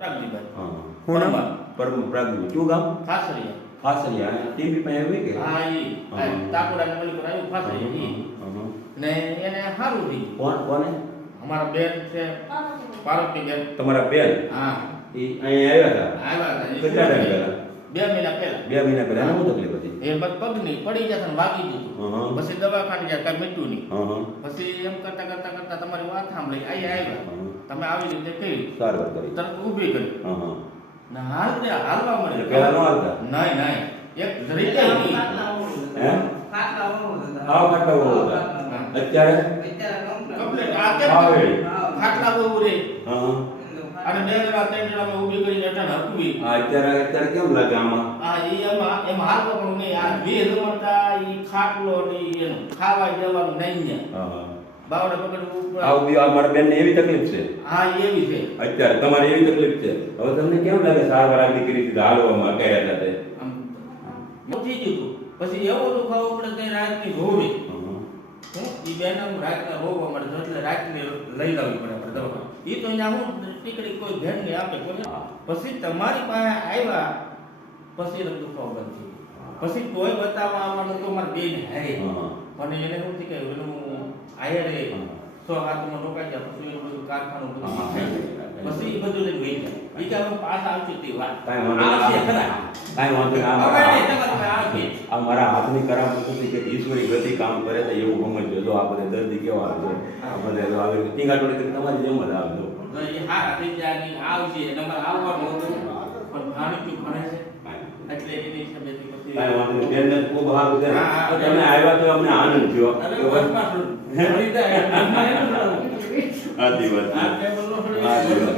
પ્રાગજીભાઈ. હા શું નામ? પરમ પ્રાગજી કયું ગામ? ખાસરિયા. ખાસરિયા ટીવી પાસે આવી કે હા ઈ તાકોડા ને મળી પર આવ્યું ખાસરિયા ઈ. ને એને સારું થઈ કોને અમારા બેન છે પાર્વતી બેન. તમારા બેન હા એ અહીંયા આવ્યા હતા આવ્યા કેટલા હતા 2 મહિના પહેલા. 2 મહિના પહેલા એનું શું તકલીફ હતી? એ પગની પડી ગયા ને વાગી દીધું. પછી દવાખાને ગયા કાંઈ મીઠું નહીં. પછી એમ કરતા કરતા કરતા તમારી વાત સાંભળી અહીંયા આવ્યા. તમે આવી રીતે કરી સારવાર કરી તરત ઊભી કરી ને હાલવા મળે. પહેલા ન હાલતા? નહીં નહીં એક જરીકે નહીં. હે આવ ખાટલા બહુ હતા અત્યારે કમ્પ્લીટ આ કેમ ખાટલા બહુ રે અને 2 જણા 3 જણા ઊભી કરીને અટાણ હકવી. અત્યારે કેમ લાગે આમાં? આ ઈ એમાં હાલવા પણ નહીં. આ વીર રમતા ઈ ખાટલો નહીં એનું ખાવા દેવાનું નહીં ને બાવડા પકડવું ઉપર. આવું બી મારા બેનને એવી તકલીફ છે હા એવી છે. અત્યારે તમારે એવી તકલીફ છે. હવે તમને કેમ લાગે સારવાર આગળ કરી હતી હાલવામાં કર્યા હતા તે? આમ થઈ ગયું પછી એવો દુખાવો પડે કે રાતની રોવે. ઈ બેન આમ રાતના રોવા મળે એટલે રાતની લઈ લાવવી પડે આપણે દવાખાને. ઈ તો અહીંયા હું ટીકડી કોઈ ભેણ નહીં આપે કોઈ. પછી તમારી પાસે આવ્યા પછી એનો દુખાવો બંધ થઈ ગયો. પછી કોઈ બતાવવા આવવાનું તો મારે બેન હારે અને એને શું થઈ ગયું એનું આયરે 100 રોકાઈ ગયા. પછી એનું બધું કારખાનું બધું પછી એ બધું લઈને વહી ગયા. ઈ કે હું પાછા આવશે તે વાત કાંઈ વાંધો આવશે નહીં. ખરા. કાંઈ વાંધો નહીં. હવે નહીં તમે આવશે. આ મારા હાથની કરામત હતી કે ઈશ્વરી ગતિ કામ કરે તો એવું સમજજો. જો આ બધે દર્દી કેવા છે આ બધે આવી ટીંગાટોળી કરી તમારી જેમ જ આવજો. તો એ હારા થઈ જાય ને આવશે તમારે આવવાનું હતું પણ ભાણિયું ભણે છે એટલે એની હિસાબેથી પછી કાંઈ વાંધો નહીં. બેનને ખૂબ સારું છે. હા, તો તમે આવ્યા તો અમને આનંદ થયો. અરે બસમાં મળી જાય આ દિવસ આ ટેબલનો આ દિવસ